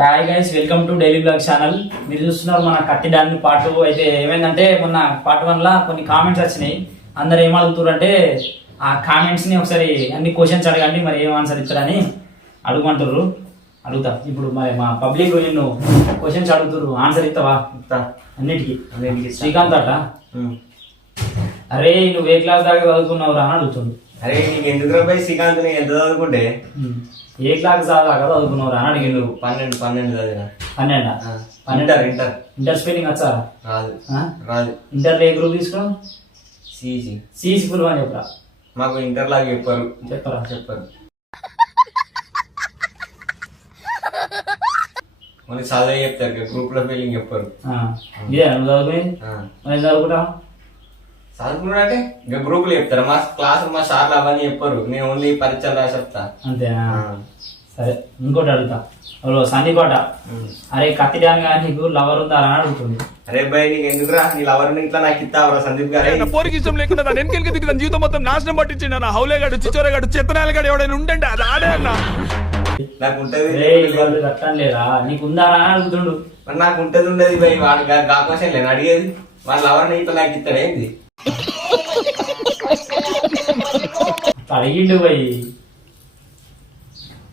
Hi guys, welcome to daily blog channel. మీరు చూస్తున్నారు మన కట్టి డాన్ని పార్ట్ 2. అయితే ఏమైందంటే మొన్న పార్ట్ 1 లా కొన్ని కామెంట్స్ వచ్చినాయి. అందరు ఏం అడుగుతారు అంటే ఆ కామెంట్స్ ని ఒకసారి అన్ని క్వశ్చన్స్ అడగండి, మరి ఏం ఆన్సర్ ఇస్తారని అడుగుమంటారు. అడుగుతా ఇప్పుడు మరి మా పబ్లిక్ నిన్ను క్వశ్చన్స్ అడుగుతారు, ఆన్సర్ ఇస్తావా? అన్నిటికీ శ్రీకాంత్ అట అరే నువ్వు ఏ క్లాస్ దాకా చదువుకున్నావురా అని అడుగుతుంది. అరే నీకు ఎందుకు రాబాయి శ్రీకాంత్, నేను ఎంత చదువుకుంటే ఏ క్లాస్ దాకా చదువుకున్నావురా అని అడిగిండు. 12 చదివిన. 12 ఇంటర్. ఇంటర్ స్పెల్లింగ్ వచ్చా? రాదు. ఇంటర్ ఏ గ్రూప్ తీసుకోవడం? సిఈసి ఫుల్ అని చెప్పరా? మాకు ఇంటర్ లాగా చెప్పరు మనకి చదివే చెప్తారు, గ్రూప్ లో ఫీలింగ్ చెప్పారు. ఇదే నువ్వు చదువుకుని మరి చదువుకుంటా చదువుకున్నా అంటే ఇంకా గ్రూప్ లో చెప్తారు. మా క్లాస్ మా సార్లు అవన్నీ చెప్పారు, నేను ఓన్లీ పరీక్షలు రాసి చెప్తా. అంతేనా? సరే, ఇంకోటి అడుగుతా. సందీకోట అరే కత్తి డాన్ గారు నీకు లవర్ ఉందా అని అడుగుతుంది. అరే భయ్ నీకు ఎందుకురా, నీ లవర్ ఇట్లా నాకు ఇస్తావరా సందీప్ గారు? పోరికి ఇష్టం లేకుండా నా వెనకెళ్ళకి దిగిన జీవితం మొత్తం నాశనం పట్టించిండు. నా హౌలేగాడు, చిచ్చోరేగాడు, చెత్తనాయలగాడు ఎవడైనా ఉండండి అది ఆడే అన్న. నాకు ఉంటది కట్టం లేదా, నీకు ఉందా అని అడుగుతుండు. మరి నాకు ఉంటది ఉండదు భయ్, వాడు కాకోసం లేదు అడిగేది. వాళ్ళ లవర్ ఇట్లా నాకు ఇస్తాడు ఏంది? అడిగిండు పోయి.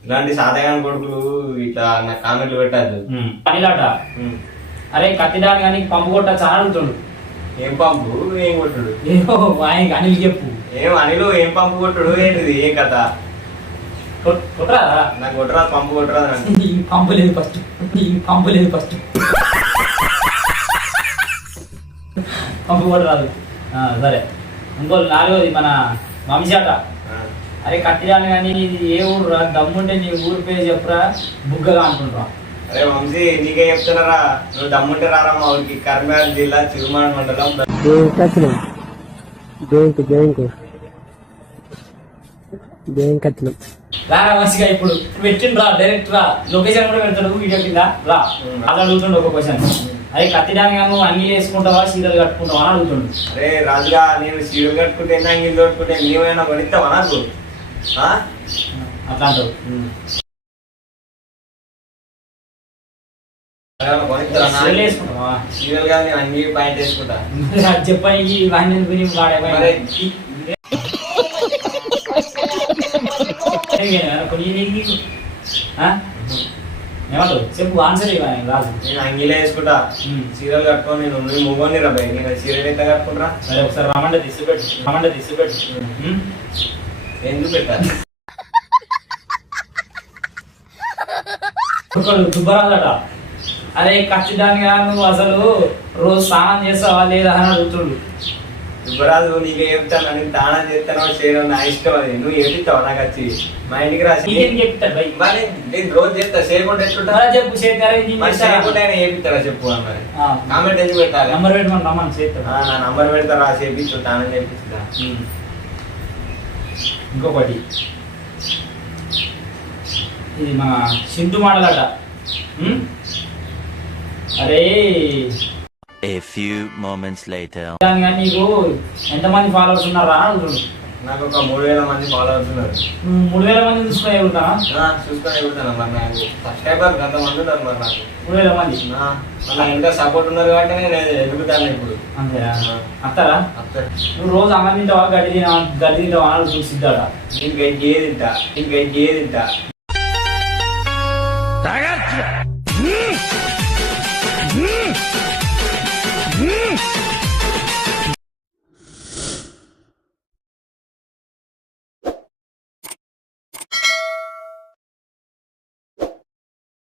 ఇలాంటి సాధారణ కొడుకులు ఇట్లా నాకు కామెంట్లు పెట్టద్దు. అనిలాట అరే కత్తి డాన్ కానీ పంపు కొట్టచ్చా అని అడుగుతుండు. ఏం పంపు ఏం కొట్టుడు? ఏమో ఆయనకి అనిల్ చెప్పు. ఏం అనిలు ఏం పంపు కొట్టుడు ఏంటిది, ఏం కథ? కొట్టరా? నాకు కొట్టరా, పంపు కొట్టరా. పంపు లేదు ఫస్ట్, పంపు కొట్టరాదు. సరే, ఇంకో 4వది మన వంశాట. అరే కట్టిరాను కానీ ఏ ఊరు రా, దమ్ముంటే నీ ఊరు పేరు చెప్పురా, బుగ్గగా అంటుండ్రా. అరే వంశీ నీకే చెప్తున్నారా, నువ్వు దమ్ముంటే రారా మా ఊరికి. కర్నూలు జిల్లా చిరుమాడ మండలం రారా మంచిగా. ఇప్పుడు పెట్టిండు రా, డైరెక్ట్ రా, లొకేషన్ కూడా పెడతాడు వీడియో కింద. రా అది అడుగుతుండు ఒక క్వశ్చన్. అరే కత్తిడానికి నువ్వు అంగీలు వేసుకుంటావా, చీరలు కట్టుకుంటావా అని అడుగుతుండు. అరే రాజుగా, నేను చీరలు కట్టుకుంటే అంగీలు కట్టుకుంటే నీవేమైనా కొనిస్తావా నాకు? అట్లా అంటావు. వేసుకుంటావా? చీరలు కాదు, నేను అంగీ పాయింట్ వేసుకుంటా. చెప్పని వాడిని వాడే ఏమంటావు చెప్పు, ఆన్సర్ రాజు. నేను అంగీలే వేసుకుంటా, చీరలు కట్టుకొని నేను మూగోని రా భయ్. నేను చీరలు ఎంత కట్టుకుంటా? సరే ఒకసారి రమ్మంటే తీసుకుపెట్టు. ఎందుకు పెట్టాలి? దుబ్బరాజట అరే ఖచ్చితంగా నువ్వు అసలు రోజు స్నానం చేస్తావా లేదా అని అడుగుతుండు. యువరాజు నీకు చెప్తాను, నేను దానం చేస్తానో చేయడం నా ఇష్టం. అది నువ్వు ఏపిస్తావు నాకు వచ్చి మా ఇంటికి రాసి నేను రోజు చేస్తా. చేయకుండా ఎట్లుంటా చెప్పు, చేయకుండా ఏపిస్తాడా చెప్పు మరి. కామెంట్ ఎందుకు పెట్టాలి? నంబర్ పెట్టమని నా నంబర్ పెడతా, రా చేపిస్తూ దానం చేపిస్తా. ఇంకొకటి ఇది మన సింధు మాటలట. అరే A few moments later. నీకు ఎంతమంది ఫాలోవర్స్ ఉన్నారా అడుగుతుండు. నాకు ఒక 3000 మంది ఫాలోవర్స్ ఉన్నారు. 3000 మంది చూసుకుని ఎగురుతానా? చూసుకొని ఎగురుతాను. మరి నాకు సబ్స్క్రైబర్ అంతమంది ఉన్నారు. మరి నాకు 3000 మంది మళ్ళీ ఇంకా సపోర్ట్ ఉన్నారు కాబట్టి నేను ఎదుగుతాను ఇప్పుడు. అంతేనా? అత్తారా? నువ్వు రోజు అన్నం తింటావా, గడ్డి తింటావా అని చూసిద్దాడ. నేను గడ్డి తింటా.